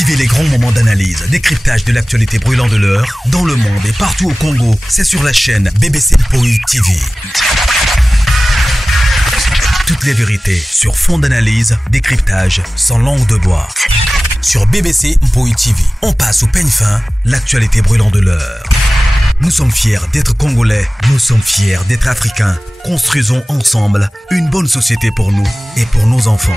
Vivez les grands moments d'analyse, décryptage de l'actualité brûlante de l'heure, dans le monde et partout au Congo. C'est sur la chaîne BBC Mpoï TV. Toutes les vérités sur fond d'analyse, décryptage, sans langue de bois. Sur BBC Mpoï TV, on passe au peigne fin, l'actualité brûlante de l'heure. Nous sommes fiers d'être Congolais, nous sommes fiers d'être Africains. Construisons ensemble une bonne société pour nous et pour nos enfants.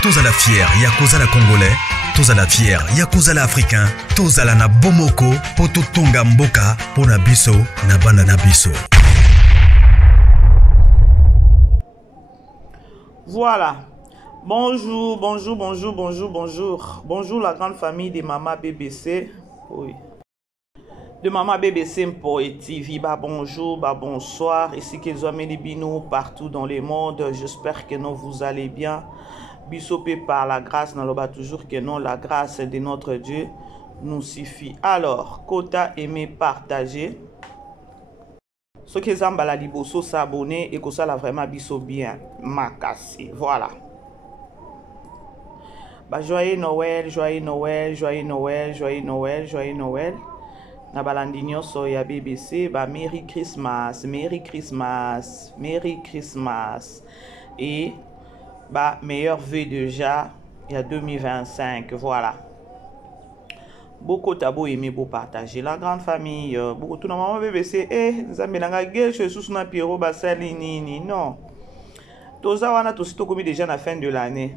Tous à la fière, Yakozala Congolais. Tous à la fière, Yakozala Africain. Tous à la na bomoko, poto tonga mboka, pona biso, na banda na biso. Voilà. Bonjour, bonjour, bonjour, bonjour, bonjour. Bonjour la grande famille de Maman BBC. Oui. De Maman BBC Mpoï TV. Bah bonjour, bah bonsoir. Ici que les Bino partout dans le monde. J'espère que non vous allez bien. Bisopé par la grâce, n'allons toujours que non, la grâce de notre Dieu nous suffit. Alors, quota aimer, partager. Ceux qui ont la liboso s'abonner et que ça l'a vraiment biso bien makassi. Voilà. Bah, joyeux Noël, joyeux Noël, joyeux Noël, joyeux Noël, joyeux Noël. Na balandinyo so ya BBC, bah Merry Christmas, Merry Christmas, Merry Christmas. Et bah meilleur vœu déjà, il y a 2025, voilà. Beaucoup d'abo aimé beau partager la grande famille, beaucoup tout normalement BBC, Zambelanga gauche sous na Pierrot Basali nini, non. Toza wana to sito comme déjà la fin de l'année.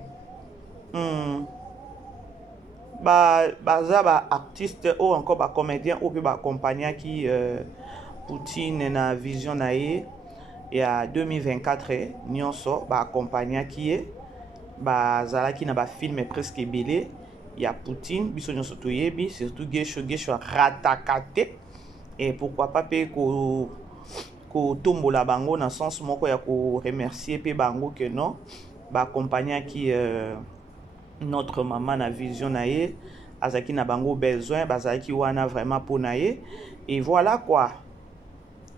Bah artiste ou encore bah comédien ou puis bah compagnon qui Poutine na vision nae. Et à 2024, nyonso ba accompagna qui est ba zala qui na ba film presque belé. Il y a Poutine, biso nyonso toyebi, surtout gesho ratakate. Et pourquoi pas pe ko tombola bango dans sens moko ya ko remercier pe bango que non ba accompagna qui notre maman na vision nae azaki na bango besoin bazaki wana vraiment pour nae. Et voilà quoi.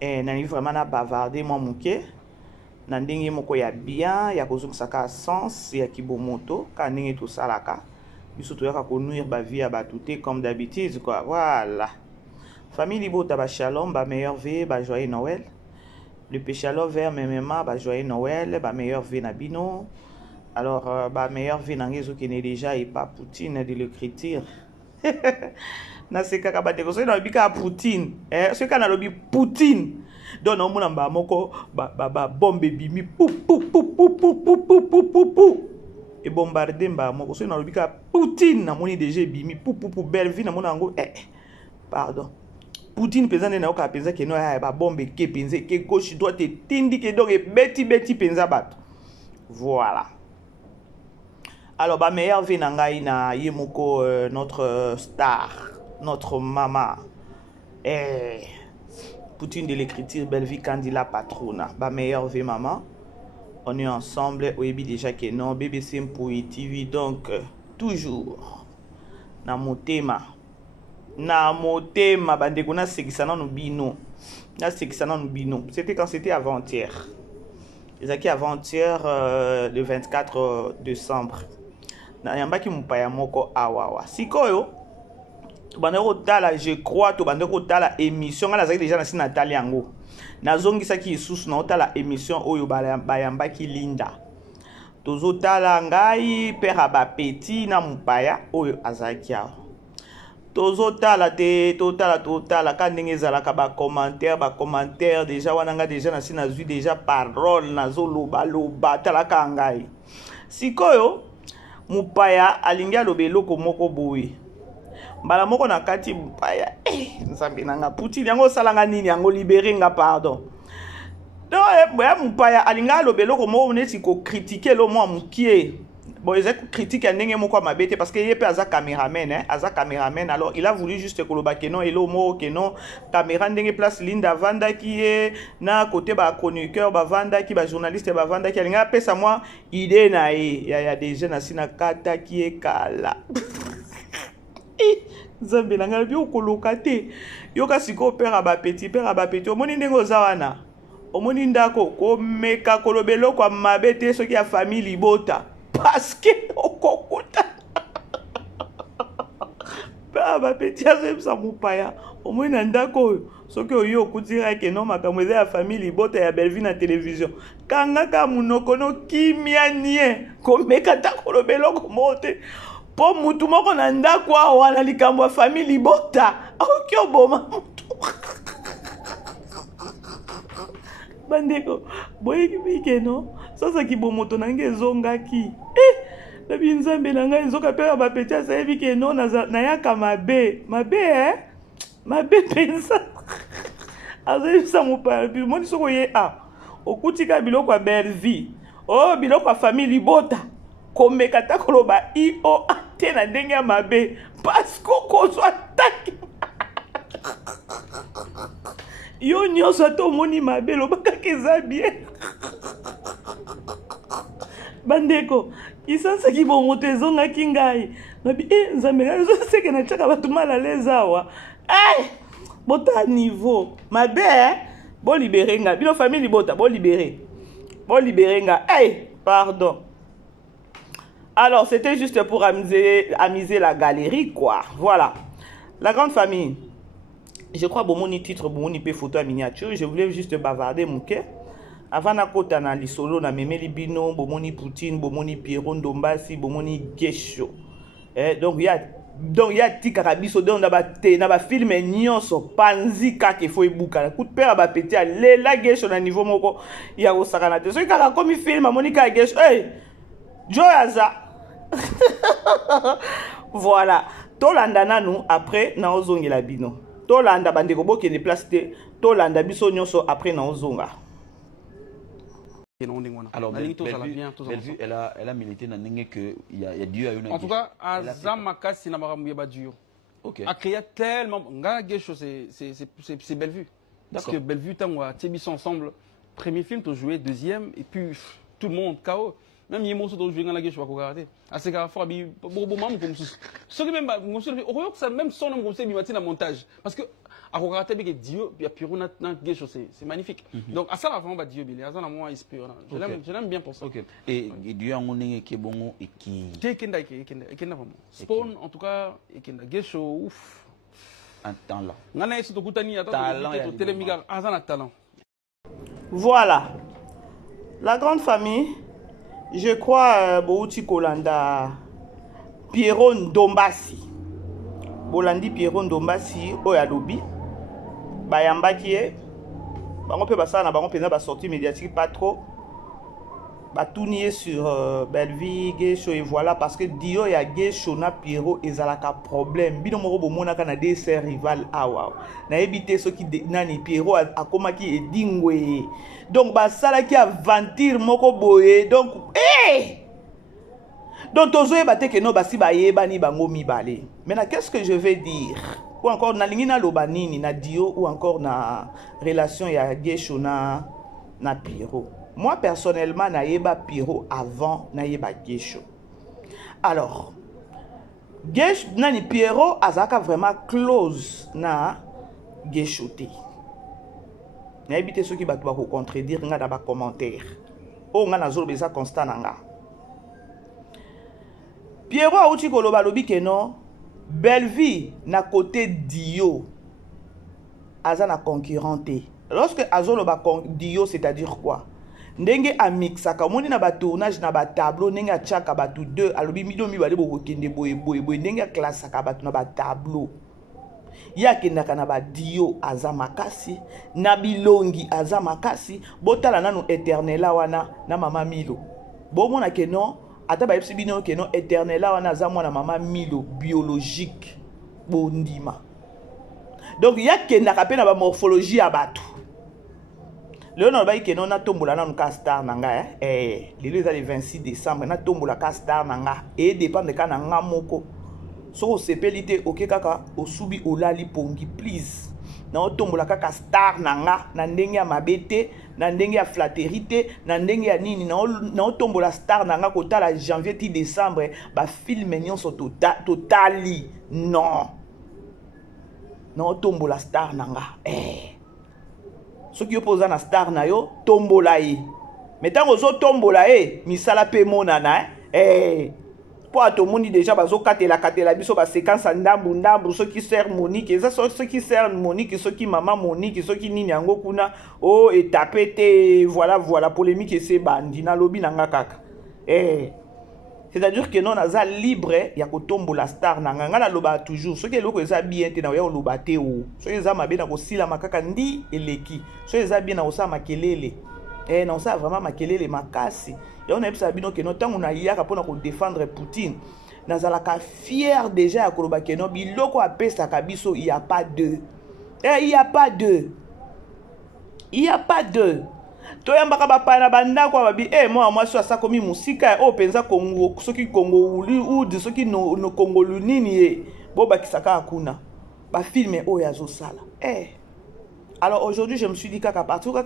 Nani vraiment na bavarder moi muke na ndenge moko ya bien ya kozokisaka sens ya kibomoto ka ndenge to salaka biso to yaka konuire ba vie ya batute comme d'habitude quoi. Voilà, famille libota ba shalom, ba meilleur vie, ba joyeux Noël. Le péchalo vers memema ba joyeux Noël, ba meilleur vie na bino. Alors ba meilleur vie na ngezo qui n'est déjà et pas Poutine de l'écriture. Na seka kabate ko so na bika Poutine ce kana lobi Poutine donc on mona ba moko ba bombe bimi pou et bombarder ba moko so na lobi ka Poutine na moni déjà bimi pou belle vie na mona ngo pardon Poutine pesane na oka penza ke no ba bombe ke penza ke gauche droite tindi ke donc beti penza bato. Voilà. Alors, bah, meilleur vie nangai na yemoko notre star, notre maman. Poutine de l'écriture, belle vie Candila Patrona. Bah, meilleur vie maman. On est ensemble. Oyebi déjà que non, BBC Mpoï TV. Donc, toujours. Na motema. Bandeko na sekisana no bino. Na sekisana no bino. C'était quand c'était avant-hier. Ezaki avant-hier, le 24 décembre. Na yambaki mupaya moko awawa. Sikoyo, bandeko tala, je crois, to bandeko tala émission, nga nazaki déjà na si natali yango. Nazongi saki isusu na otala émission oyo bayambaki Linda. Tozo tala ngai, père ba petit na mupaya oyo azaki awa. Tozo tala te, totala, ka ndenge ezalaka ba commentaire, déjà wananga déjà na si nazwi déjà parole, nazo loba, tala ka ngai. Sikoyo, mupaya alingi alobe eloko moko boye. Mbala moko na kati mupaya, nzambe nanga Poutine yango salanga nini yango libéré nga pardon. Donc mupaya alingi alobe eloko moko neti ko critiquer lo moi mukie. Bon, ils ont critiqué ndenge moko mabete parce que il est aza caméraman alors il a voulu juste que le bakeno et le mot que non caméra ndenge place Linda Vanda qui est na côté ba chroniqueur ba Vanda qui ba journaliste ba Vanda qui a pesa moi idée na y a des jeunes asina kata qui est kala Zambe nanga bi okolokate yoka siko père ba petit omoni ndenge ozawana omoni ndako ko meka kolobelo kwa mabete soki ya famille libota parce que okokuta alors ba petit azo ça mupaya au moins na ndako soki oyo okutira ke no makambo ya famille bota ya Bellevue na télévision kanga ka munoko no kimia nie komeka ta kolobelo komote po mutu moko na ndako awa na likambo ya famille bota oki oboma mutu bandeko boyeki bike no sasa kibomoto nange ezongaki na binzambe na ngai ezoka pe ba petit asayebi ke no na yaka mabe mabe pensa azebisa mopaya moni soko ye okutika biloko ya Bellevue biloko ya famille bota komeka ta koloba io te na ndenge ya mabe parce kozwa ataki yo nyonso ata omoni mabe lobakaka eza bien bandeko kisansaki bomoto ezongaki ngai nabi nzambe ngai ezoseke na tiaka bato malaleza awa bota niveau mabe bolibere nga bino famille bota bolibere nga pardon. Alors c'était juste pour amuser la galerie quoi. Voilà la grande famille. Je crois bomoni titre bomoni pe photo à miniature. Je voulais juste bavarder mon cœur avant na kota na lisolo na memeli bino bomoni Poutine bomoni Pierrot Ndombasi bomoni Gesho. Donc il y a tika biso donc na ba film nyonso panzi kake fo ebuka coup de père ba pété la Gesho na niveau moko ya osakana te. So kaka comme film Monica Gesho Joyaza. Voilà tolanda nanu après na ozongela bino tolanda bandeko bokende place te tolanda biso nyonso après na ozonga. Alors, Bellevue, elle a milité dans le que il y a Dieu à une. En tout cas, Azamaka Sinamaramouya Dieu. Ok. A créé tellement. C'est Bellevue. Parce que Bellevue, tant qu'on a ensemble, premier film, tu as joué, deuxième, et puis tout le monde, KO. Même les monstres, tu as joué dans la gueule, je vais regarder. À ce cas-là, il faut même son nom comme ça, il va montage. Parce que. À regarder que Dieu, il y a Pierrot c'est magnifique. Donc à ça la vraiment Dieu, il y a ça moi inspirant. Je l'aime bien pour ça. Ok. Et Dieu a un qui est bon et qui. Spawn en tout cas et Kenda Gesho ouf. Un temps là. Ngana est surtout Koutani attends talent. Voilà. La grande famille, je crois Bouti Kolanda Pierrot Ndombasi. Bolandi Pierrot Ndombasi Oyalobi. Bayambaki bango pe basana bango pena ba sortie médiatique pas trop batunier sur Bellevue Gesho et voilà parce que Dio ya Gesho na Pierrot ezalaka problème bino moko bomona kana des rival awa na ebité ce qui nani Pierrot akomaki edingwe donc basala ki aventure moko boye donc donc tozoye baté que no basi bayeba ni bango mibale. Maintenant qu'est-ce que je vais dire? Ou encore na lingina lobanini na Dio ou encore na relation ya Gesho na Pierrot. Moi personnellement na yeba Pierrot avant na yeba Gesho. Alors Gesho nani Pierrot azaka vraiment close na Gesho te. Na ebité ceux qui ba ko contredire nga na ba commentaire. O nga na zolo beza constant nga. Pierrot a outi koloba lobi ke non Bellevue na côté Dio aza na concurrenté. Lorsque azolo ba Dio c'est-à-dire quoi? Ndenge a mixaka moni na ba tournage na ba tableau ndenge a chaka ba tout deux alobi mido mi bale boko kende boye ndenge a classe ka ba na ba tableau. Ya kendaka na ba Dio aza makasi na bilongi aza makasi botala nanu éternela wana na mama Milo. Bomona ke non ata ba yebisi bino ke non éternel wana aza mwana mama Milo biologique bondima donc yakendaka pe na ba morphologie ya bato lelo na ba ke non na tombola na ka star na nga lelo eza le 26 décembre na tombola ka star na nga et dépendre ka na nga moko so sepeli te oke kaka osubi olali pongi please na otombola kaka star na nga na ndenge ya mabete na ndenge ya flatterie na ndenge ya nini na otombola star na nga kotala janvier ti décembre ba film nyonso totali non na otombola star na nga soki opoza na star na yo tombola ye mais tango zo tombola ye misala pe monana po atomoni déjà bazo katela biso ba séquence ndambu ceux qui sert Monique et ça ceux qui sert Monique ceux qui maman Monique ceux qui nini yango kuna oh et tapete voilà polémique et c'est bandi na lobi nanga kaka c'est-à-dire que non naza libre ya kotombo la star nanga ngana loba toujours ceux qui loko eza bien te na ya loba te o ceux qui eza mabe na ko sila makaka ndi eleki ceux qui eza bien na osama makelele na osama vraiment makelele makasi. Et on a vu ça que nous temps on a hier pour défendre Poutine. Nous allons fier déjà à Kolobakeno biloko a pesa kabiso il y a pas de. Il y a pas de. Il y a pas de. To yamba ba pa na banda kwa babi moi so ça comme musika o penza Congo soki Congo ou de soki no Congo lunini bo bakisaka akuna. Ba filme o ya zo sala. Alors aujourd'hui, je me suis dit qu'à partir de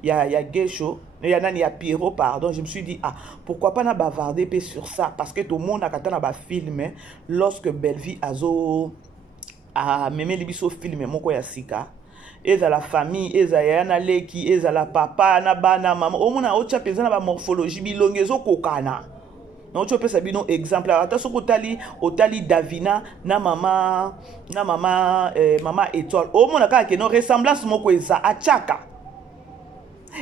il y a Gesho, il y a Pierrot, pardon, je me suis dit, pourquoi pas bavarder sur ça? Parce que tout le monde a filmé lorsque Belleville a même les film, moko ya sika. Et la famille, et la leki, et la papa, na bana maman, au moins autre chose na morphologie bilongezo kokana. Non, tu peux savoir un exemple. Attention otali Davina na maman étoile. Au moins na no ressemblance moko eza achaka.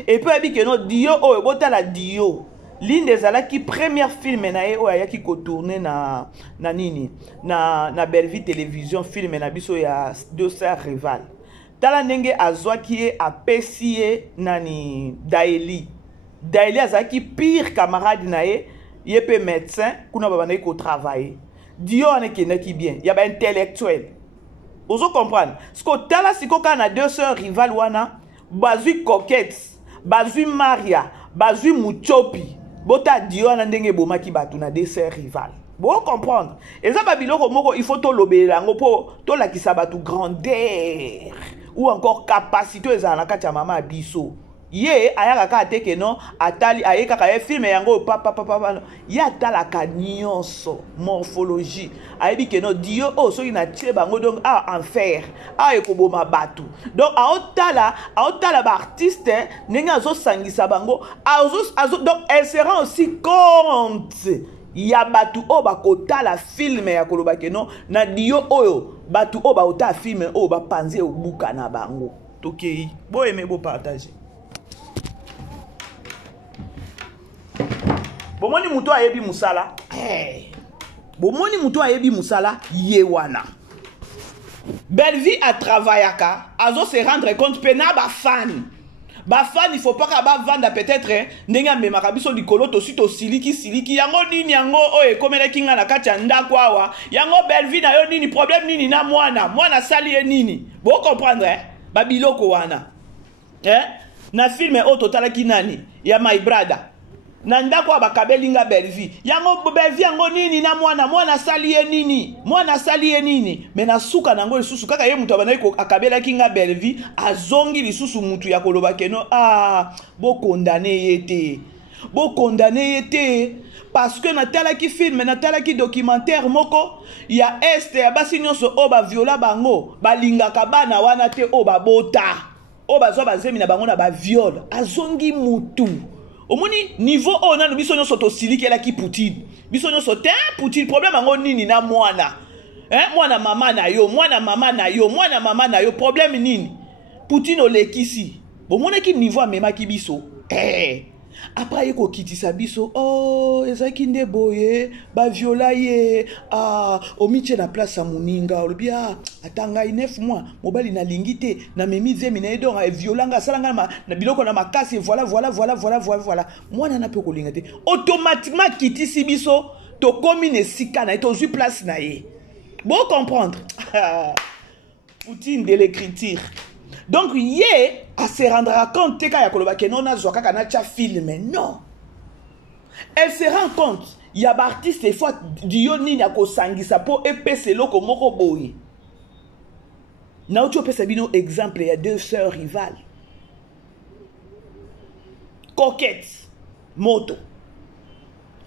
Et puis abi que no Dio o botala Dio. L'une des qui première film na e o ya ki ko tourner na nini na Belleville télévision film na biso ya deux sœurs rivales. Tala ndenge azwa ki a pesie nani Daeli azaki pire camarade na e. Il y a des médecins qui ont travaillé. Dieu en est qui bien. Il y a des intellectuels. Vous comprenez? Ce que tu as là, c'est qu'on a deux sœurs rivales. Bazui Coquette, Bazui Maria, Bazui Muchopi. Bota Dieu en est boma qui batu na deux sœurs rivales. Vous comprenez? Et ça, il faut tout l'obéir. Tout la qui s'abattu grandeur. Ou encore capacité. Et ça, on a maman biso. Ye ayaka ka teke non atali ayeka ka film yango papa ya tala ka nyonso morphologie ayebi ke no Dio o so ina tie bango donc enfer ekoboma batu donc aotala ba artiste nenga zo sangisa bango azo donc elle sera aussi compte ya batu o bakotala film ya koloba ke non na Dio oyo batu o ba ota film o ba panze obuka na bango tokei bo aimer bo partager. Bomoni muto ayebi musala. Bomoni muto ayebi musala yewana. Belleville a travaillé azo se rendre compte pena ba fan. Ba fan il faut pas ka ba vendre peut-être ndenga me makabiso likolo to sito siliki yango nini yango oye komela kinga na kati ya ndako awa. Yango Belleville na yo nini problème nini na mwana sali e nini. Bo comprendre ba biloko wana. Na filme o total ki nani ya my brother. Nanda kwa bakabelinga Belleville. Yango Belleville yango nini na mwana saliye nini. Mena suka nango lisusu kaka ye mutu abana ko akabela kinga Belleville azongi lisusu mutu ya koloba keno bo condamné yete. Parce que natala ki film natala ki documentaire moko ya este ya basi nyonso o ba viola bango balinga kabana wana te o ba bota o ba zo bazemi na bango na ba viol azongi mutu. Au moni niveau on a biso nyonso to siliki la ki Poutine. Biso nyonso te Poutine problème ngo nini na mwana. Mwana mama na yo, problème nini? Poutine olekisi. Bo mona ki niveau amema ki biso. Après yeko kitisa biso ezaki nde boye ba viola ye omiche na place ya muninga olobia atanga 9 mois mobali na lingite na memi zemi na edonga violanga salanga na biloko na makasi voilà mwana na pe ko lingate automatiquement kitisi biso to commune sika na to zu place na ye bon comprendre Poutine de l'écriture. Donc, yé, à se rendre compte que y a film, non. Elle se rend compte, il y a des artistes, des fois, Dio ni na ko sangisa po epese loko moko boye. Na tu peux savoir un exemple, il y a deux sœurs rivales. Coquette, moto.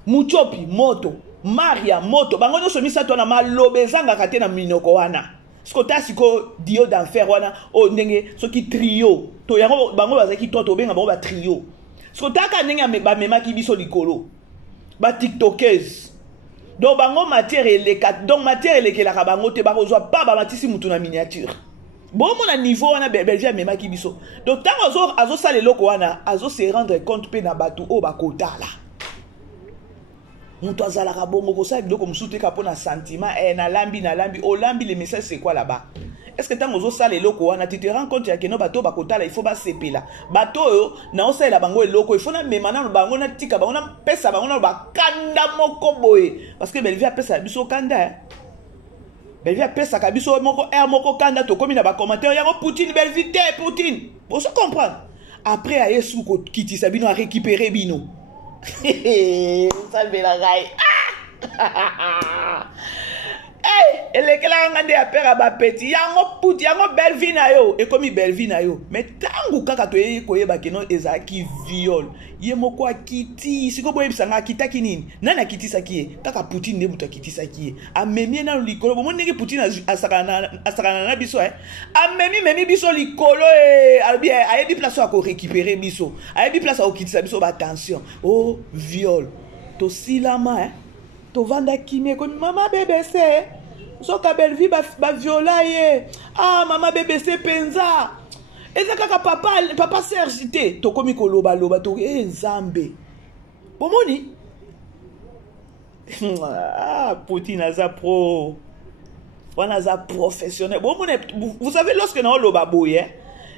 Muchopi, moto. Maria, moto. Bango no somi sa to na malobezanga kate na minoko wana. Skota siko Dio d'enfer wana o ndenge soki trio to yango bango bazaki to benga bango ba trio skota ka ndenge ba mema ki biso likolo ba tiktokers. Donc bango matière eleka, donc matière elekelaka bango te bakozwa pa ba matisi mutu na miniature. Bon mon niveau wana Belgique mema ki biso. Donc tant azo sala eloko wana, azo se rendre compte pe na batu o bakota la. Mutu azalaka bongo ko sa biloko musute ka pona sentiment na lambi o lambi le message c'est quoi là-bas? Est-ce que tant ozo sala eloko wana tu te rends compte ya que no bato bakota la il faut ba sepela. Bato yo na osa la bango eloko il faut na mema na bango na tika bango na pesa bango na ba kanda moko boye parce que Belgique pesa biso kanda. Belgique pesa ka biso moko moko kanda to komi na ba commentaire yango Poutine Belgique te Poutine. Pour se comprendre. Après a yesu ko kitisa bino a récupérer bino. Salve la gai. Hey, elekela ngande ya pera ba petit yango puti yango Belvi na yo e komi Belvi na yo mais tangu kaka to koyeba keno ezaki viol ye moko akiti siko boye bisanga akitaki nini nani akitisa kiye kaka Poutine ne muta kitisa kiye amemi na likolo bo monenge Poutine asakana na biso amemi biso likolo albi ayebi place ko récupérer biso ayebi place ko kitisa biso ba attention oh viol to silama to vanda kimé comme maman BBC soka Belvi ba viola ye ah maman BBC penza eza kaka papa Serge te to komi ko loba to nzambe bomoni ah Poutine aza pro wana za professionnel bomoni vous savez lorsque na loba boye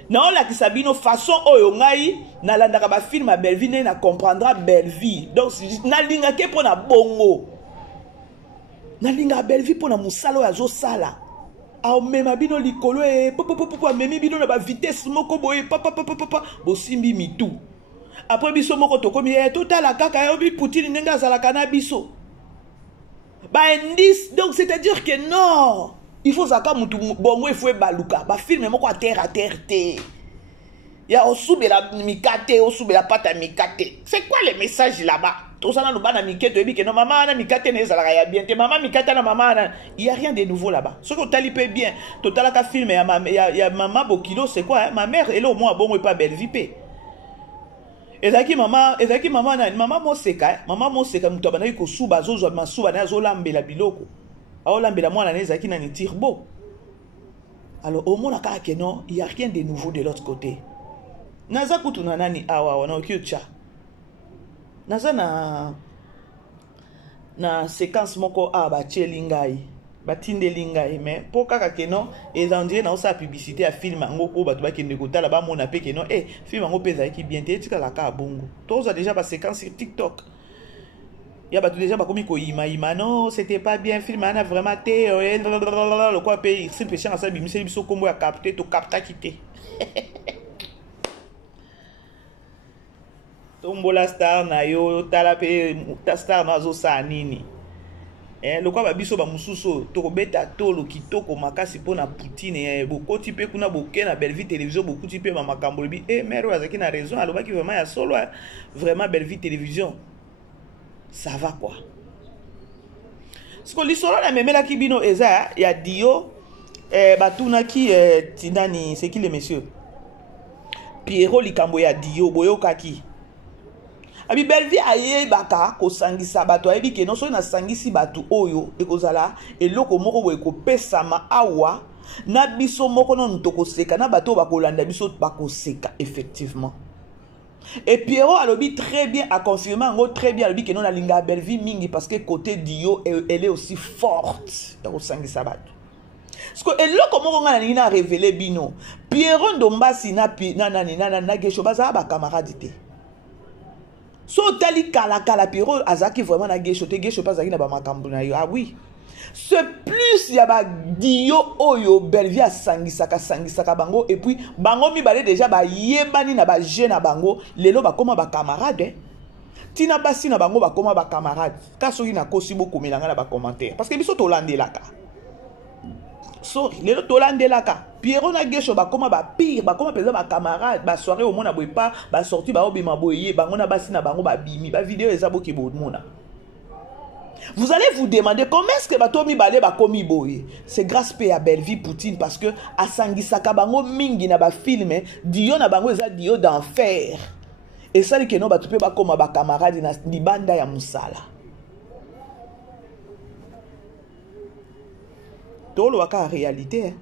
na la kisabino façon oyo ngai na landaka ba film a Belvi na comprendra Belvi donc na linga ke pona bongo nalinga Belvi pona musalo ya zo sala a mema bino likolo papa memi bino na ba vitesse moko boye papa bo simbi mitu après biso moko to komi totala kaka yo bi Poutine nenga zalaka na biso ba indice donc c'est-à-dire que non il faut zaka mutu bongo il faut baluka ba film moko à terre te ya osubela mikate osubela pata mikate c'est quoi le message là-bas tout ça na lubana mikate ebi que non maman na mikate ne zalaka ya bien te maman mikate na maman na il y a rien de nouveau là-bas ce que tali peut bien total ka film ya maman Bokilo c'est quoi ma mère elle au moins bongo pas belle vipé ezaki maman na maman mo seka mutu abana ko suba zozo masuba na zo lambela biloko a lambela mwana na ezaki na ni tirbo alors au moins ka que non il y a rien de nouveau de l'autre côté naza kutu na nani awa wana okiucha naza na séquence moko ba chelingai batindeli ngai mais po kaka keno ezandie na osa publicité ya film ngo ko bato bakende kotala ba mona pe keno film ngo peza ki bien te tika la ka bongo toza déjà ba séquence sur TikTok ya bato déjà bakomi ko ima non c'était pas bien film ana vraiment te le quoi pays c'est péché na sa bimiseli biso kombo ya capter to capta kité tombola star na yo tala pe ta star na zo sa nini le quoi ba biso ba mususu to kobeta tolo kitoko makasi pona Poutine bokoti pe kuna boke na Belvi télévision bokoti pe ma makambo bi mero azaki na raison alobaki vraiment ya solo vraiment Belvi télévision ça va quoi ce que l'histoire la memela ki bino eza ya dio batuna ki tindani c'est qui les messieurs Pierrot likambo ya dio boyoka ki abi Belvi aye baka ko sangisa bato ayebi ke non so na sangisi bato oyo ekozala eloko moko boye ko pesama awa na biso moko non to koseka na bato bakolanda biso bakoseka effectivement et Pierrot alobi très bien a confirmé ngo très bien alobi ke non na linga Belvi mingi parce que côté dio elle est aussi forte dans sangisa bato parce que eloko moko ngana ni na révéler bino Pierrot Ndombasi na gesho baza ba camarade te so tali kala Pierrot azaki vraiment na gesho pas azaki na ba makambo na yo ah oui c'est plus ya ba dio oyo Belvi sangisaka bango et puis bango mi balé déjà ba yebani na ba jeune na bango lelo ba koma ba camarade tina basi na bango ba koma ba camarade kasoki na kosi bo komelanga na ba commentaire parce que biso to landelaka so lelo to landelaka Pierrot na gesho ba koma ba pire ba koma peza ba camarade ba soirée au mona boy pas ba sorti ba obima boye bango na basi na bango ba bimi ba vidéo ezabo ke bo mona. Vous allez vous demander comment est-ce que batomi balé ba komi boye c'est grâce à Belvi Poutine parce que asangisaka bango mingi na ba film dio na bango eza dio d'enfer et ça li ke no ba tupé ba koma ba camarade na libanda ya musala Tolo baka réalité. Hein.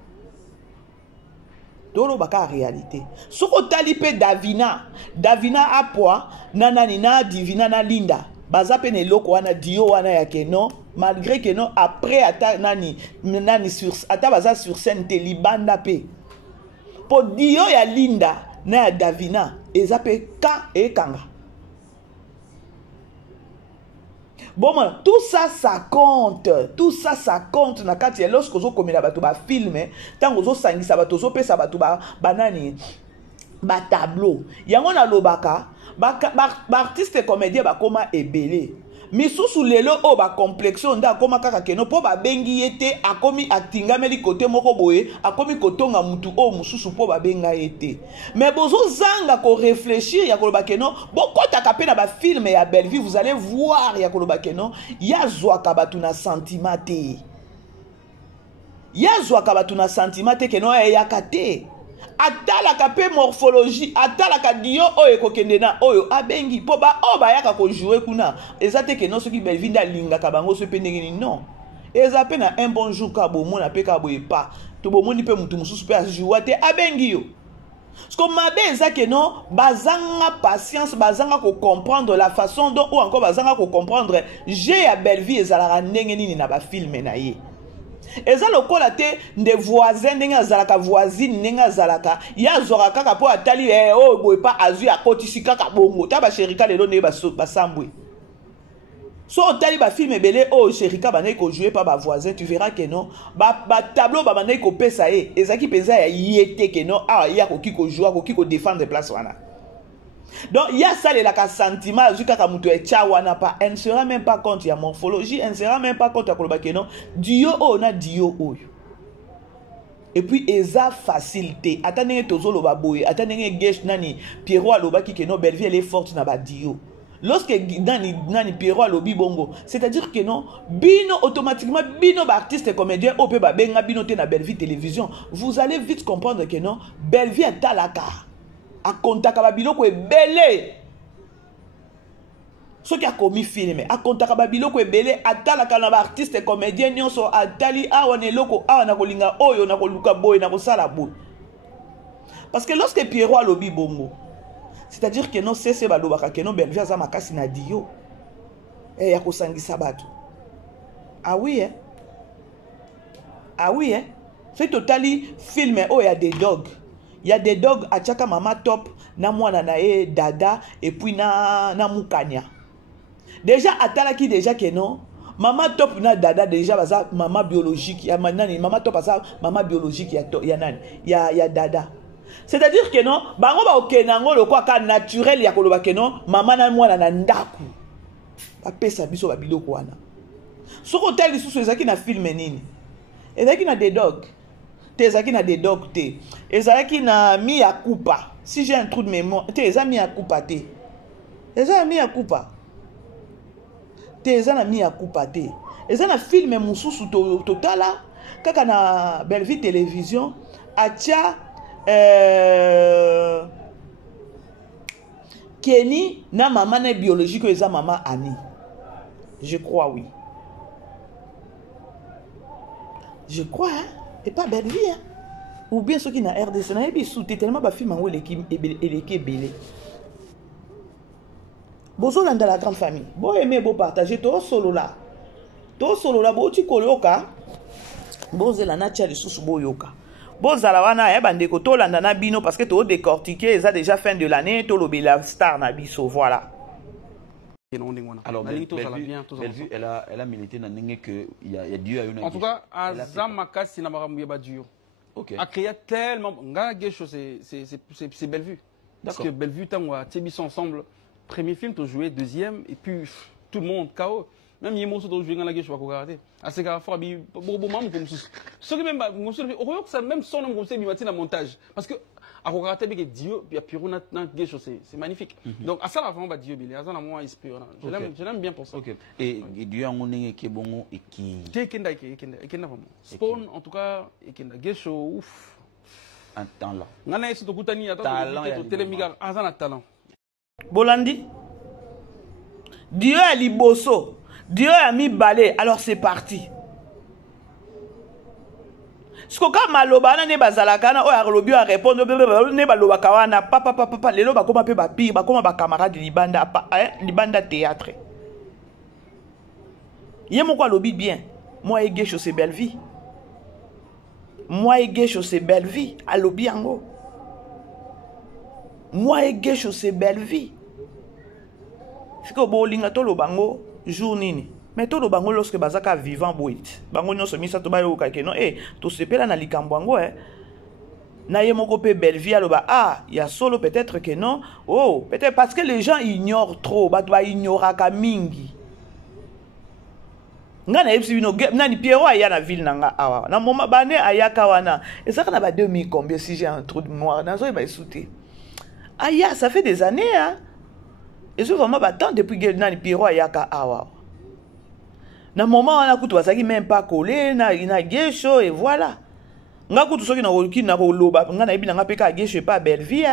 Tolo baka réalité. Soko talipe Davina. Davina apwa. Nanani na divina na linda. Bazape ne loko wana dio wana ya keno. Malgré que non, après ata nani sur ata baza sur scène te libanda pe. Po dio ya linda na ya Davina. Ezape ka e kanga. Bon, tout ça, ça compte. Tout ça, ça compte. Lorsque vous avez un film, tant que vous avez un tableau, il y a un lobaka, artiste comédien bakoma ebele. Misusu lelo o ba complexion nda koma kaka keno po ba bengi yete akomi atinga meli kote moko boye akomi kotonga mutu o mususu po ba benga yete. Mais bozo zanga ko réfléchir ya koloba keno boko takape na ba film ya Bellevue vous allez voir ya koloba keno ya zwa kabatu na sentiment te. Ya zwa kabatu na sentiment te keno ya kate. Atalaka pe morphologie atalaka dio oyo kokende na oyo abengi po ba o ba yaka ko jouer kuna ezate ke non soki Bellevue nda linga ka bango so pe ndenge non ezape na un bon jour ka bo mona pe ka bo epa to bo moni pe mutu mususu pe jouer te abengi yo sko mabe ezake non bazanga patience bazanga ko comprendre la façon dont ou encore bazanga ko comprendre j'ai ya Bellevue ezalaka ndenge nini na ba film na ye. Eza lokola te nde voisin ndenge azalaka voisine ndenge azalaka ya zora kaka po atali o boye pa azu ya kotisi kaka bongo ta ba sherika lelo ne ba sambwe so otali ba film ebele o sherika bana ko jouer pa ba voisin tu verras que non ba tableau ba bana ko pesa e ezaki pesa ya yete que non ah ya ko ki ko jouer ko ki ko défendre place wana. Donc, il y a ça, le sentiment, elle ne sera même pas compte, il y a morphologie, elle ne sera même pas compte, il y a Dio, on a Dio. Et puis, il y a facilité. Attendez, Tozo Loba Boy, attendez, Gesh Nani, Pierrot Loba qui est Bellevue, elle est forte, n'a pas Dio. Lorsque Nani Pierrot Lobi Bongo, c'est-à-dire que non, Bino, automatiquement, Bino, artiste comédien, Ope Babenga, Bino, na Bellevue Télévision, vous allez vite comprendre que non, Bellevue est à la carte. A kontaka babiloko ebele soki akomi film a kontaka babiloko ebele atalaka na ba artiste comédien nyonso atali awa na eloko awa na kolinga oyo na koluka boy na kosala boy parce que lorsque Pierrot alobi bongo c'est-à-dire que non c'est balobaka que non Bellevue aza makasi na dio et ya kosangisa bato ah oui hein c'est totali film oyo ya des dogs. Il y a des dogs à chaka mama top na mwana na e dada et puis na mukanya. Déjà atala ki déjà que non mama top na dada déjà baza mama biologique ya nani mama top baza mama biologique ya nani ya dada. C'est-à-dire que non bango ba okenango le quoi ka naturel ya koloba que non mama na mwana na ndaku. Ba pesa biso ba biloko wana. Soko tel lisusu ezaki na film nini. Ezaki na des dogs. Ezaki na des dogs te. Ezaki na mi ya kupa. Si j'ai un trou de mémoire, te eza mi ya kupa te. Eza mi ya kupa. Te eza na mi ya kupa te. Eza na film mususu totala kaka na Bellevue Télévision atia Kenny na maman na biologique eza maman Annie. Je crois oui. Je crois hein. Et pas Bellevue hein. Ou bien ceux qui na RDC na ebi sous tellement ba film en l'équipe belé. Bozo dans la grande famille. Bo aimer bo partager to solo là. To solo là bo ti koloka. Bozo la na tia le sous bo yoka. Bozo la wana e bande ko to landa na bino parce que to décortiquer ça déjà fin de l'année to lobi la star na biso voilà. Alors, Bellevue, elle a milité dans que il y a Dieu à une. En tout cas, Azamaka Sinamaramouya Dieu. Ok. A créé tellement. C'est Bellevue. Parce que Bellevue, tant qu'on a Tébis ensemble, premier film, tu as joué, deuxième, et puis tout le monde, KO. Même Yemo, tu as joué dans la gueule, je vais regarder. À ce cas-là, il comme ce qui même, même son nom, comme ça, montage. Parce que. À regarder avec Dieu, puis à Pirou c'est magnifique. Donc à ça la fin on va Dieu bilé, à ça la moi esprit. Je l'aime bien pour ça. OK. Et Dieu a monné qui est bon et qui Kenda vraiment. Spawn en tout cas et Kenda Gesho ouf. Un temps là. Ngana esu to kutani ata to telemiga azana talent. Bolandi. Dieu a liboso. Dieu a mis balai. Alors c'est parti. Siko ka maloba na ne bazalaka na o ya lobi a répondre ne baloba kawana papa lelo bakoma pe ba pire bakoma ba camarade libanda libanda théâtre. Yé mon quoi lobi bien. Moi et Gesho c'est belle vie. Moi et Gesho c'est belle vie à lobi yango. Moi et Gesho c'est belle vie. Siko bo linga to lobango jour nini. Mais tout le bango lorsque bazaka vivant boit bango nyonso misa to bayo ka ke non to sepela na likambo ngo na ye moko pe belle vie aloba ya solo peut-être que non peut-être parce que les gens ignorent trop ba ignoraka mingi ngana yebisi bino nani Pierrot aya na ville nanga awa na moma bane ayaka wana ezaka na ba 2000 combien si j'ai un trou de mémoire na zo ba souté aya ça fait des années et je vraiment battant depuis que nani Pierrot ayaka awa. Na moment on a kutu basaki même pas collé na Gesho et voilà. Nga kutu soki na loba nga na yebi nga peka Gesho pas belle vie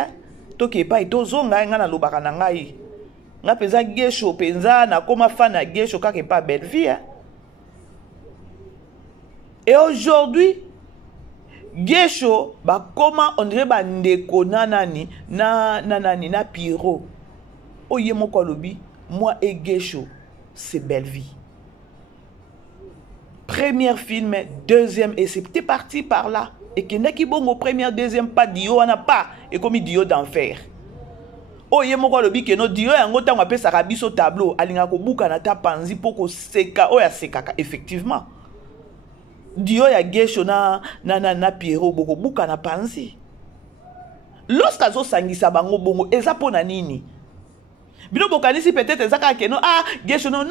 to ke pa ito zonga nga na loba kana ngai. Nga penza Gesho penza na koma fan na Gesho ka ke pas belle vie. Et aujourd'hui Gesho ba koma on dirait ba ndeko nani na Pierrot. Oye moko lobi moi et Gesho c'est belle vie. Premier film, deuxième, et c'était parti par là. Et que n'est-ce bon au premier, deuxième, pas Dio, on n'a pas, et comme Dio d'enfer. Oh, yé mon le bique, no Dio, en gros, on appelle ça rabis au tableau, alingako bouka na ta panzi pour que seka, oh ya seka, effectivement. Dio ya Gesho na Pierrot, boko bouka na panzi. Lorsqu'azo sangisa bango bongo, eza pona nini? Bino bokanisi peut-être ezaka ke non Gesho non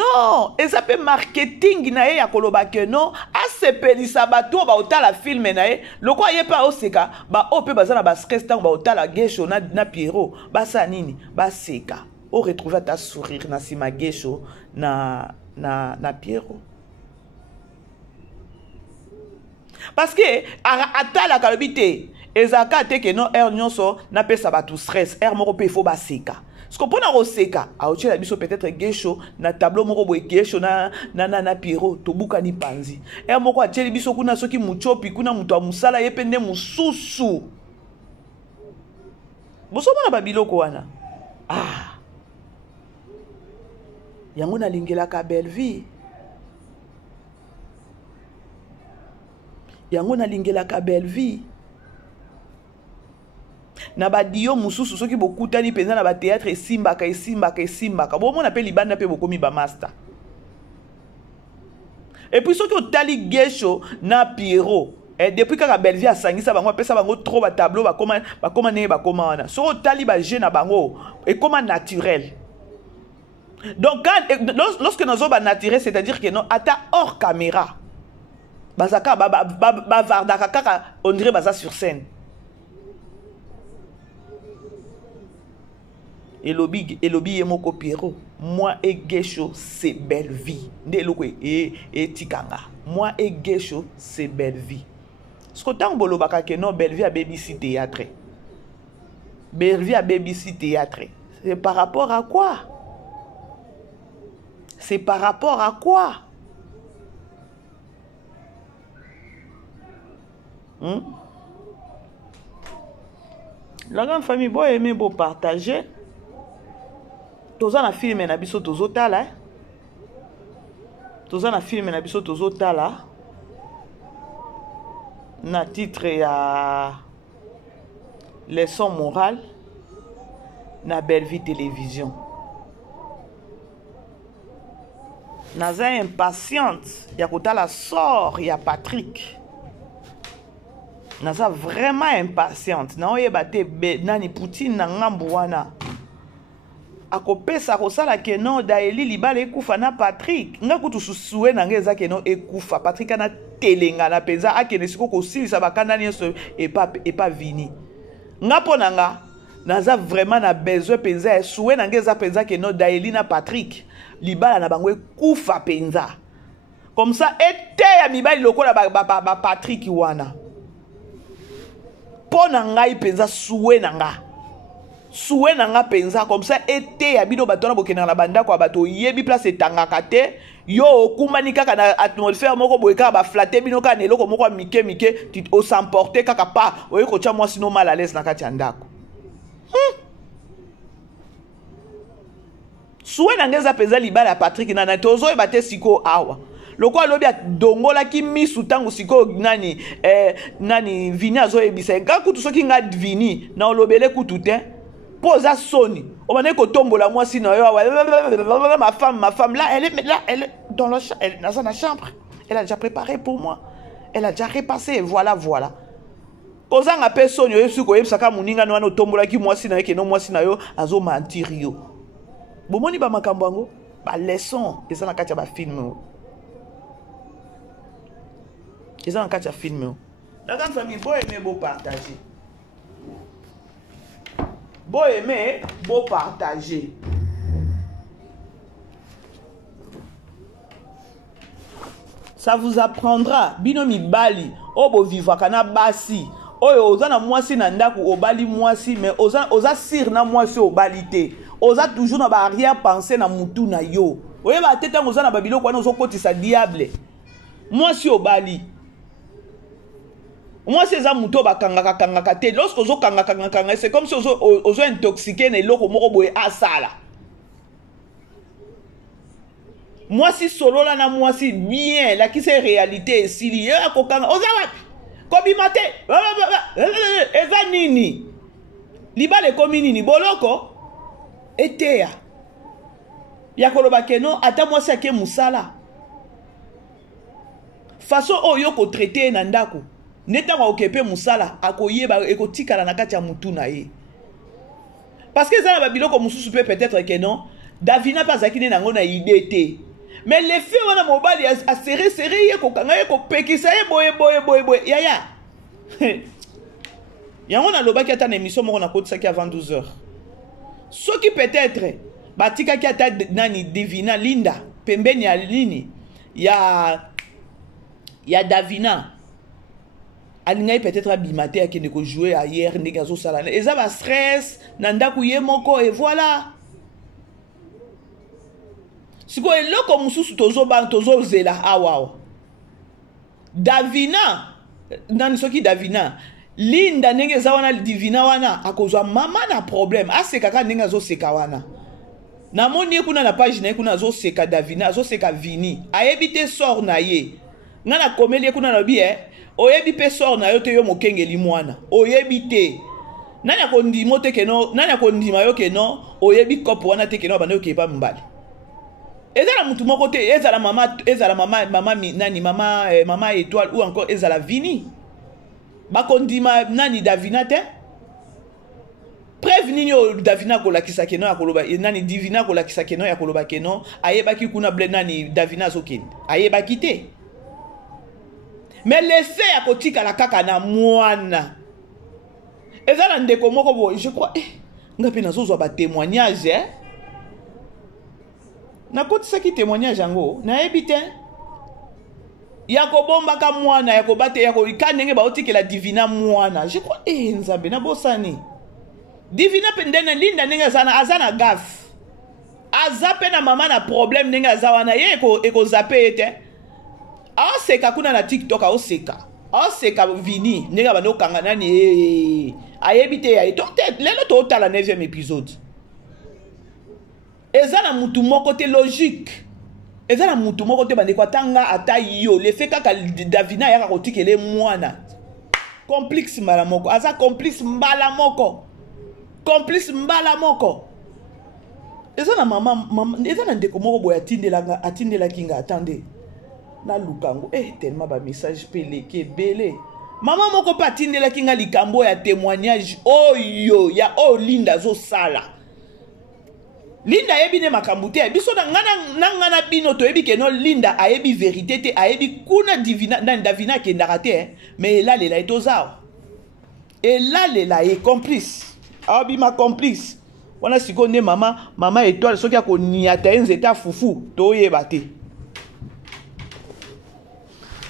ezape marketing na ye ya koloba ke non asepelisa bato ba otala film na ye loko ye pa oseka ba ope bazana ba stress tang ba otala Gesho na Pierrot ba sa nini ba seka o retrouver ta sourire na sima Gesho na Pierrot parce que atala kalobite ezaka te ke non nyonso na pesa ba tout stress moko pe fo ba seka. Ce qu'on peut na roseka, a oche la biso peut-être Gesho na tableau moko boy Gesho na Pierrot to buka ni panzi. Moko a cheli biso kuna soki muchopi kuna muto a musala yepende mususu. Boso mona babiloko wana. Yango na lingela ka belle vie. Yango na lingela ka belle vie. Na ba dio mususu soki bokutani penza na ba théâtre esimbaka bon on appelle libanda pe bokomi ba master et puis soki otali Gesho na Pierrot et depuis kaka belle vie asangisa bango pesa bango trop ba tableau ba koma wana so otali ba jeune na bango et comme naturel donc lorsque nous sommes naturel c'est-à-dire que non ata hors caméra bazaka ba vardaka kaka on dirait baza sur scène. Elobi Yemoko Pierrot. Moi et Gesho, c'est belle vie. Et Tikanga. Moi et Gesho, c'est belle vie. Ce que tant bolo baka que non, belle vie à BBC Théâtre. Belle vie à BBC Théâtre. C'est par rapport à quoi? C'est par rapport à quoi? La grande famille, bon aimer, beau partager. Toza na film na biso tozotala toza na film na biso tozotala na titre ya leçon morale na Belle Vie télévision. Naza impatiente ya kotala sort ya Patrick. Naza vraiment impatiente na oyeba te nani Poutine na ngambu wana. Akopesa kosala ke non daeli libala ekufa na Patrick nga kutu susuwe na ngeza ke non ekufa Patrick ana telenga na penza akene siko kosilisa bakanda nyonso epa vini nga pona nga naza vraiment na besoin penza suwe na ngeza penza ke non daeli na Patrick libala na bango ekufa penza comme ça ete ya mibali lokola ba Patrick wana pona ngai penza suwe na nga soué nanga penza comme ça été ya bino bato na bokena na banda kwa bato yebi place etangaka te yo okumani kaka na atmosphère moko boye kaka ba flatter bino kaka eloko moko mike o s'emporter kaka pa oye ko tia mwasi no mal à l'aise na kati ya ndako soué nanga eza penza libala ya Patrick na tozo yeba te siko awa loko alobi dongola ki misu tangu siko nani vini azo ebisa nga kutu soki nga vini na olobele kutu te poza soni o mane ko tombola mwasi na yo ma femme là elle est dans le elle dans la chambre elle a déjà préparé pour moi elle a déjà repassé voilà kozanga pe soni yo suko yebisaka muninga no wana tombola ki mwasi na yo keno mwasi na yo azo mentir yo bomoni ba makambo yango ba leçon eza na kati ya ba film ils ont un cas à filmer. La grande famille, beau aimer, beau partager. Beau aimer, beau partager. Ça vous apprendra. Binomi bali, obo vivre kana basi. Oyo ozana mwasi na ndaku obali mwasi, mais oza sir na mwasi obalite. Oza toujours na ba arrière pensée na mutu na yo. Oye ba tete ozana babilo kwa ozo kotisa diable. Mwasi obali. Moi c'est ça muto ba kangaka te lorsque ozo kangaka c'est comme si ozo intoxiqué na eloko moko boye asala. Moi si solo la na moi si bien la qui c'est réalité esili ya kokanga oza wapi kobi mate eza nini libale komi nini boloko eteya ya koloba keno ata moi c'est ke musala façon oyo ko traiter na ndako neta wa okepe musala akoyeba ekotikala na kati ya mutu na ye parce que ça na babiloko mususu peut-être que non Davina pas akine nango na idée te mais les filles wana mobali a serré ye ko kanga ye ko pekisa ye boye yaya yango na lobaki ata na émission moko na kotisa ki avant 12h ce qui peut-être batika ki ata nani Divina Linda pembeni ya lini ya Davina alingai peut-être abimate ya kende ko jouer hier ndenge azo sala eza ba stress na ndaku ye moko et voilà siko eloko mususu tozo zela awa Davina nani soki Davina Linda ndenge za wana Divina wana akozwa mama na problème aseka ka ndenge azo seka wana na moni kuna na page na kuna azo seka Davina azo seka Vini ayebite sort na ye ngana komeli kuna na bi oyebi pe sort na yo te yo mokengeli mwana oyebi te nani akondima te keno nani akondima yo keno oyebi kopo wana te keno bana yo kepa mbali ezala mutu moko te ezala mama nani mama étoile ou encore ezala Vini bakondima nani Davina te prévenir yo Davina ko lakisa keno akoloba nani Divina ko lakisa keno ya koloba keno ayebaki kuna ble nani Davina zokende ayebaki te. Mais l'effet à kotika la kaka na mwana. Eza na ndeko moko boy, je crois ngapi nazo zo ba témoignage na kotisa ki témoignage yango na ebite ya kobomba ka mwana ya kobate ya ko ikandenge ba otikela Divina mwana. Je crois nzambe na bosani. Divina pendene Linda ndenge sana azana gaf. Azape na mama na problème ndenge azawana ye eko zape ete. Seka kuna na TikTok seka Vini nega bano kanga nani ayebite ya lelo to tala 9e épisode ezana mutu moko te logique ezana mutu moko te bande kwa tanga ata yo le fait kaka Davina ya kotikele mwana complice mbala moko aza complice mbala moko ezana mama ezana ndeko moko boya atindela kinga attendez na lukango tellement ba message peleke belé maman moko patindela kinga likambo ya témoignage oyo ya Linda zo sala Linda yebi ne makambo te biso na ngana bino to yebi ke no Linda ayebi vérité te ayebi kuna Divina na Davina ke ndakate mais là lela etozao et là lela est complice abi ma complice wana siko ne mama étoile soki akoniata enzeta fufu to yeba te.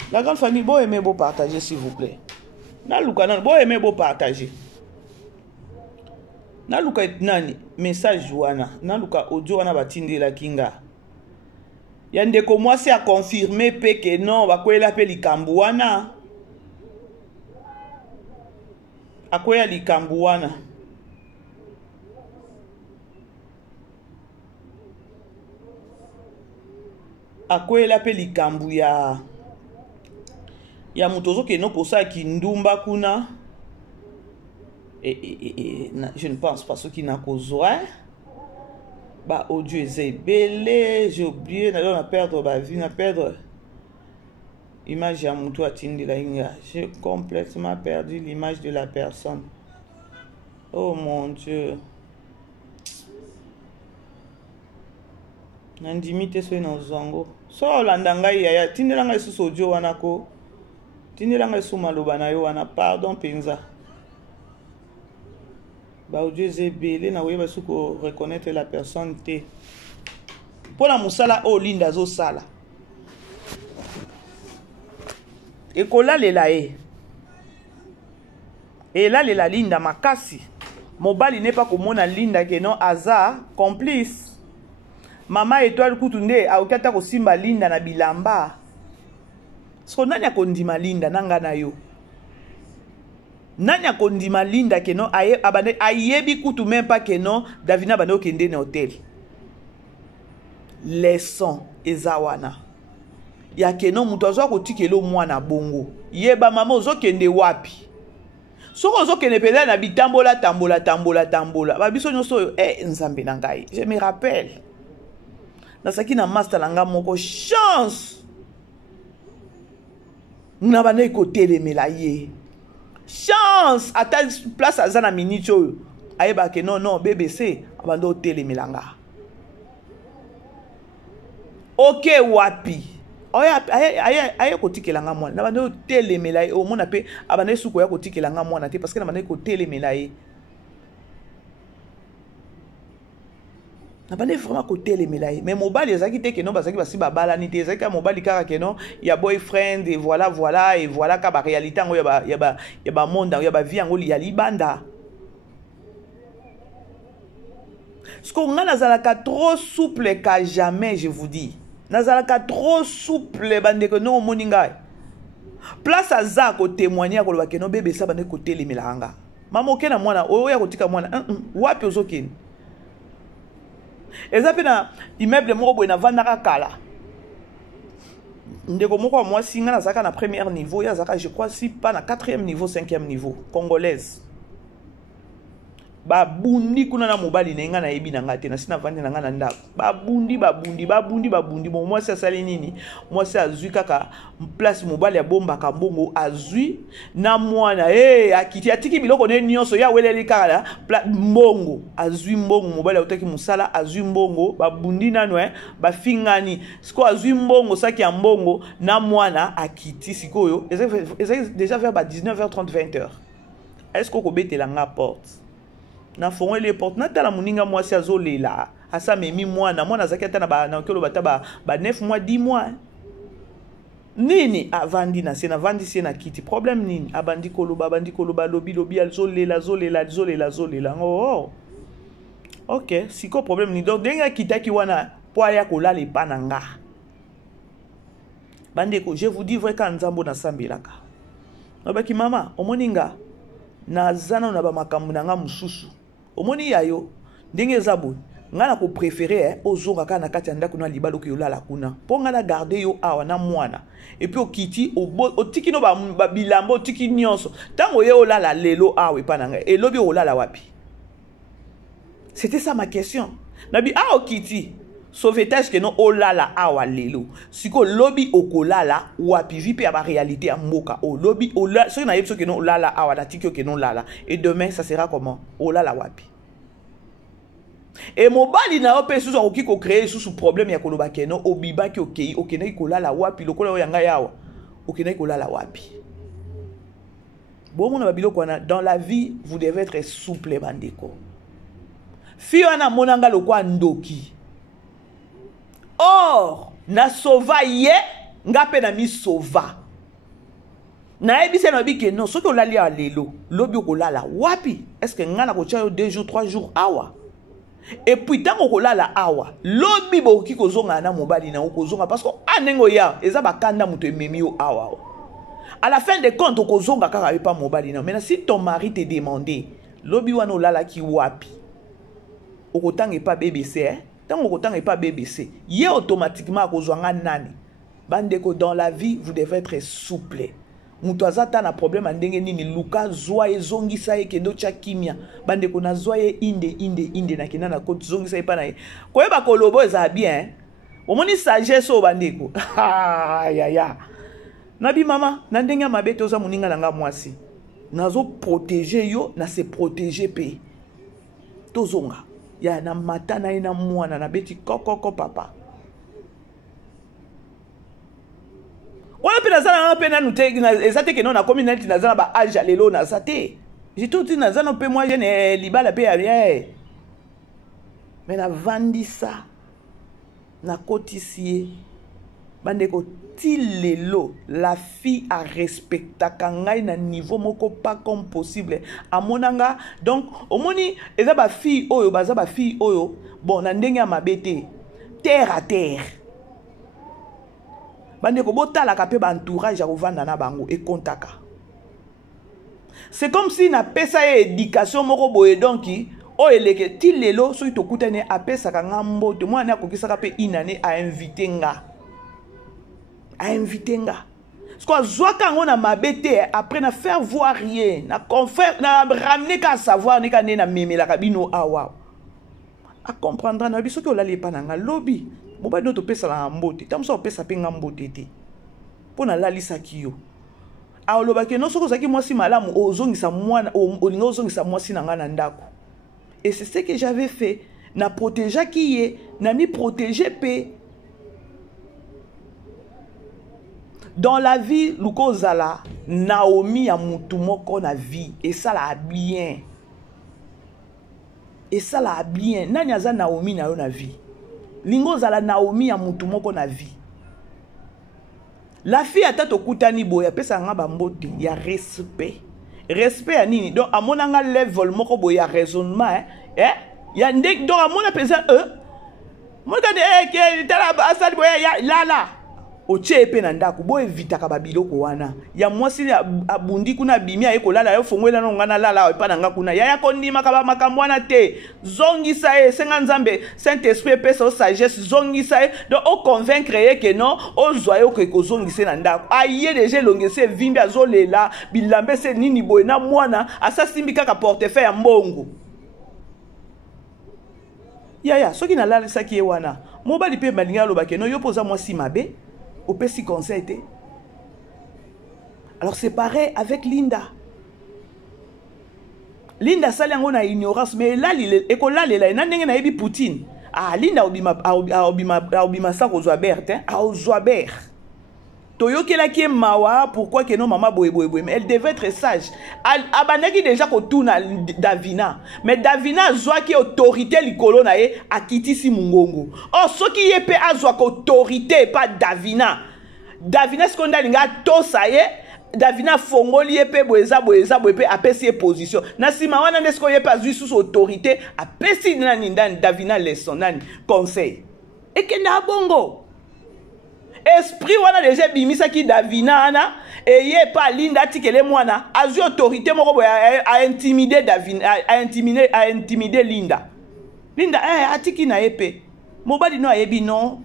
La grande famille, beau aimer, beau partager, s'il vous plaît. Na lukana, beau aimer, beau partager. naluka nani message wana naluka audio wana batindela kinga ya ndeko mwasi a confirmé pe que non bakwela pe likambu wana akwela likambu wana akwela pe likambu ya mutozo ke no posa kindumba kuna je ne pense pas ce qui n'a causé bah audio est belé j'ai oublié na perdre ba vie na perdre image ya muto atindi la inga j'ai complètement perdu l'image de la personne. Oh mon Dieu, nandimite so na zongo so landanga ya tindela ngai su audio wana ko tindela ngai su maloba na yo wana pardon penza ba audio zebele na weba su ko reconnaître la personne te pour la musala o linda zo sala e kola lela e là lela linda makasi mobali n'est pas komona linda ke non aza complice mama étoile kutunde aukata ko simba linda na bilamba so nani akondima linda nanga na yo nani akondima linda ke non ayebi kutu même pas ke non davina bano kende na hotel leçon ezawana ya ke non muto azo kotikelo mwana bongo yeba mama ozokende wapi soko ozokende pele na bitambola tambola babiso nyonso nzambe na ngai je me rappelle nasaki na master langa moko chance na bana kotelemela ye chance ata place aza na minute oyo ayeba ke non BBC abando telemela nga ok wapi aye kotikela nga mwana na bando telemela ye omona pe abana suko ya kotikela nga mwana te parce que na bana kotelemela ye na bande vraiment kotelemela ye mais mobali ezaki te ke non bazaki basi babalani te ezaki ka mobali kaka ke non ya boyfriend et voilà ka ba réalité ngo ya ba monde ya ba vie ngo ya libanda ce qu'on a nazalaka trop souple ka jamais je vous dis nazalaka trop souple bande que non moninga place aza ko témoigner ko ba ke non bébé ça bande kotelemela nga mama okena mwana oya kotika mwana wapi ozokeni ezape na immeuble moko boye na vandaka kala ndeko moko moi singa na zaka na premier niveau ya zaka je crois si pas na 4e niveau 5e niveau congolaise babundi kuna na mobali na nga na yebi na ngate na sina vandi na nga na ndako babundi bon moi ça sali nini moi ça azui kaka place mobali ya bomba ka mbongo azui na mwana akiti atiki biloko ne nyonso ya weleli kala mbongo azui mbongo mobali utaki musala azui mbongo babundi nano ba fingani siko azui mbongo saki ya mbongo na mwana akiti sikoyo déjà vers 19h30 20h est-ce qu'on kobetela nga porte na fonwe les portes na tala muninga mwasi azolela asa memi mwana zaki ata na kelo bata ba 9 mois 10 mois nini avandi na sena vandi sena kiti problème nini abandi koloba lobi azolela oh OK siko problème ni donc denga kitaki wana po ya kolala epananga bandeko je vous dis vrai quand nzambo na sambelaka nobaki mama omoninga na zana na ba makambu na nga mususu omoni yayo ndenge zabo ngana ko préférer ozonga kana kati ndako na libalo ko yolala kuna po ngana garder yo awa na mwana et puis okiti otiki no ba bilambo otiki nyonso tango ye olala lelo awe pananga elobi olala wapi. C'était ça ma question nabi okiti sauvetage que non olala awa lelo siko lobi okolala wapi vipi ya ba réalité ya mboka o lobi olala so na yebso que non olala awa na tikyo que non lala et demain ça sera comment olala wapi et mobali na ope sous oki ko créer sous problème ya koloba que non obiba ki okei okena kolala wapi lokola oyanga yawa okena kolala wapi. Bon mon biloko na dans la vie vous devez être souple bandeko fiona monanga lokwa ndoki. Or, na sauva ye, nga pe na mi sauva. Na ebise na bike non, soki olali a lelo, lobi okolala wapi? Est-ce que ngana ko tia 2 jours, 3 jours awa? Et puis tant okolala awa, lobi boki kozonga na mobali na okozonga parce que anengo ya, eza bakanda muto ememi yo awa. À la fin des comptes okozonga kaka pas mobali na. Maintenant si ton mari te demandé, lobi wana olala ki wapi? Okotange pas BBC hein? Tant okotange pas BBC, ye automatiquement akozwanga nani? Bandeko dans la vie, vous devez être souple. Mutazata na problème andenge nini luka zwa ezongisa kendo cha kimia bandeko na zwa inde na kina na kote zongisa pa na koyeba kolobo eza bien omoni sagesse o bandeko ya nabi mama na ndenge mabeto oza muninga nanga mwasi nazo protéger yo na se protéger pe tozonga ya na matana ina mwana na beti kokoko papa. Wala pe nazana pe na nute ezate ke non na communauté nazana ba âge lelo na sate. J'ai tout dit nazana pe moi jeune libala pe rien. Mais na vandisa na kotisie bandeko tilelo la fille a respecta kangai na niveau moko pas comme possible amonanga donc omoni eza ba fille oyo baza ba fille oyo bon na ndenge ya mabete terre à terre. Bandeko botala kape ba entourage ya kovanda na bango et kontaka. C'est comme si na pesa ya éducation moko boye donc o eleke ti lelo so to kutane apesa ka ngambo to mwana akokisa kape inane a inviter nga. A inviter nga. Parce que zwaka ngo na mabete après na faire voir rien, na confère na ramener ka savoir ni ka na memela kabino awa. A comprendre na biso ke olali pa na nga lobby. Boba no to pesa la mbote tamso pesa pe ngambote te pona lalisa kiyo a oloba ke no soko zaki mwasi malamu ozongisa mwana olinga ozongisa mwasi na nga na ndako et c'est ce que j'avais fait na protéger kiye na mi protéger pe dans la vie luko zala Naomi ya mutu moko na vie et ça la bien nani aza Naomi na yo na vie lingo zala Naomi ya mutu moko na vie. La fille atato kutani boya pesa nga bambote ya respect. Respect ya nini? Donc amona nga level moko boya raisonnement ya ndek donc amona pesa Mona de ke tala asali boya ya lala. Oche epe na ndako bo evita ka babiloko wana. Ya mwasi abundi kuna bimia eko lala yo fongwela no ngana lala epa na nga kuna. Ya kondima ka ba makambo wana te. Zongisa senga nzambe Saint-Esprit pesa o sagesse zongisa donc o convaincre que non o zoyo ke ko zongisa na ndako. Aye déjà longese vimbi azolela bilambe se nini boye na mwana asasimbi kaka portefeuille ya mbongo. Ya soki na lala saki wana. Mobali pe malinga lo bakeno yo poza mwasi mabe. Au petit conseil. Alors c'est pareil avec Linda. Linda salango na ignorance mais là ekola lela na ndenge na yebi Poutine. Ah Linda obima sa ko Zoabert hein, a Zoabert. Toyokela ki mawa pourquoi que non maman boye mais elle devait être sage. Abanaki déjà ko tuna Davina. Mais Davina zwa ki autorité likolo na ye akitisi mungongo. Oh soki yepe azwa ko autorité pas Davina. Davina skonda linga tosa ye Davina fongoli yepe boeza boepe apesi position. Na sima wana nesko yepe azwi sous autorité apesi nani ndani Davina leçon nani conseil. Et que na bongo. Esprit wana déjà bimisa ki Davina ana et ye pa Linda tikele mwana azu autorité moko boya a intimider Davina a intimider Linda atiki na yepe mobali no ayebi non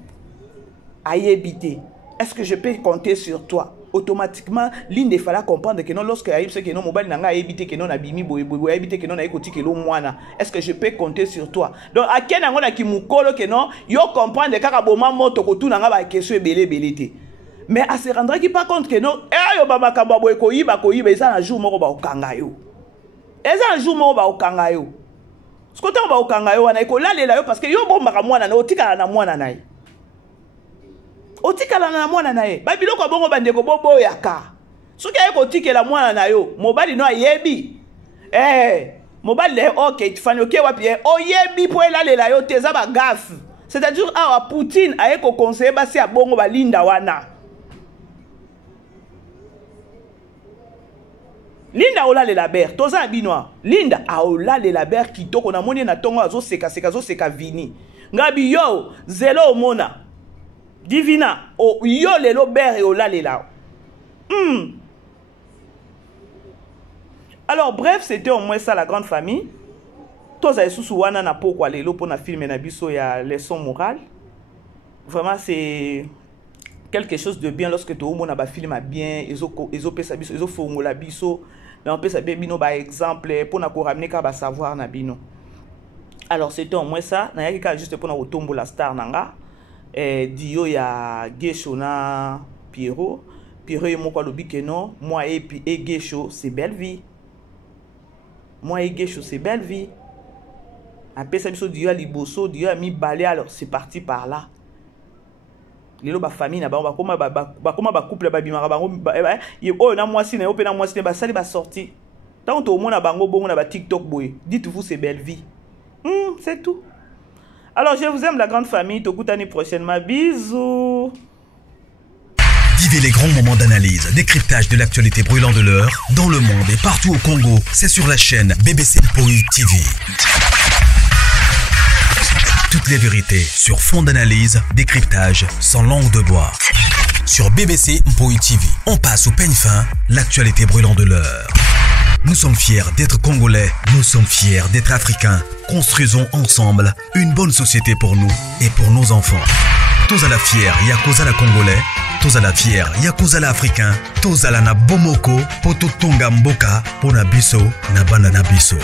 ayebité est-ce que je peux compter sur toi automatiquement Linda fallait comprendre que non lorsque ayeb c'est que non mobali nanga ayebité que non na bimi boye ayebité que non na ekoti kelo mwana est-ce que je peux compter sur toi donc akena ngona ki mukolo que non yo comprendre kaka boma moto ko tuna nga ba question belé te mais à se rendre qui pas compte que non yo ba makambo boye ko yiba eza na jour moko ba okanga yo eza na jour moko ba okanga yo ce côté ba okanga yo wana ko lalela yo parce que yo bomba mwana na otikala na mwana naye otikala na mwana na ye babiloko bongo bandeko bobo yaka soki aye kotikela mwana na yo mobali no ayebi mobali le ok tifani ok wapi oyebi po elalela yo te eza bagafe c'est-à-dire awa Poutine aye ko conseiller basi ya bongo balinda wana Linda ola le laber, toza binoa. Linda aola le laber kitoko na moni na tongo azo seka vini. Ngabi yo zelo omona. Divina o yo lelo ber e ola le la. Alors bref, c'était au moins ça la grande famille. Toza esusu wana na pokwa lelo pona filmer na biso ya leçon morale. Vraiment c'est quelque chose de bien lorsque tout le monde a filmé bien, ils ont fait la biso, mais on peut savoir bino par exemple pour nous ramener qu'à savoir na bino. Alors c'était au moins ça, na yaki juste pour nous tomber la star nanga, dio ya Gesho na Pierrot est mon quoi lobi que non, moi et Gesho c'est belle vie. Moi et Gesho c'est belle vie. Après ça biso dio ya liboso, dio ya mi balé alors c'est parti par là. Lelo ba famille na ba koma ba couple ba bimaka bango oh na mwasi na yo pe na mwasi ba sali ba sorti tant to mona bango bongo na ba TikTok boy dites-vous c'est belle vie c'est tout. Alors je vous aime la grande famille, tokutani prochainement, bisous. Vivez les grands moments d'analyse, décryptage de l'actualité brûlante de l'heure dans le monde et partout au Congo, c'est sur la chaîne BBC Mpoi TV. Toutes les vérités sur fond d'analyse, décryptage sans langue de bois. Sur BBC Mpoi TV, on passe au peigne fin, l'actualité brûlante de l'heure. Nous sommes fiers d'être Congolais, nous sommes fiers d'être Africains. Construisons ensemble une bonne société pour nous et pour nos enfants. Tous à la fière, Yakoza la Congolais. Tous à la fière, Yakoza la Africain. Tous à la na Bomoko, Poto Tonga Mboka, Pona Biso, na Banana Biso.